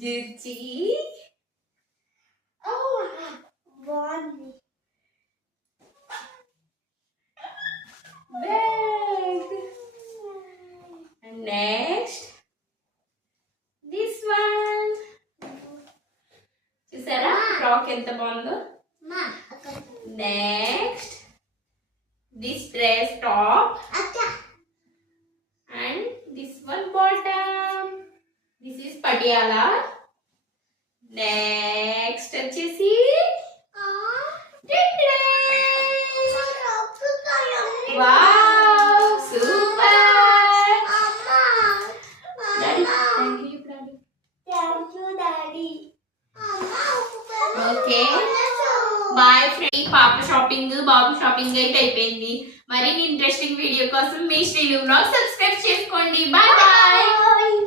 జుచి బాగుంది. Bag. Next this one. చూసారా ఫ్రాక్ ఎంత బాగుందో. Next this dress top and this one bottom. This is patiala. Next వచ్చేసి wow super. Daddy. Okay bye friend. పాప shopping బాబు షాపింగ్ అయితే అయిపోయింది. మరిన్ని ఇంట్రెస్టింగ్ వీడియో కోసం మీ శ్రీలు వ్లాగ్ సబ్స్క్రైబ్ చేసుకోండి. Bye bye.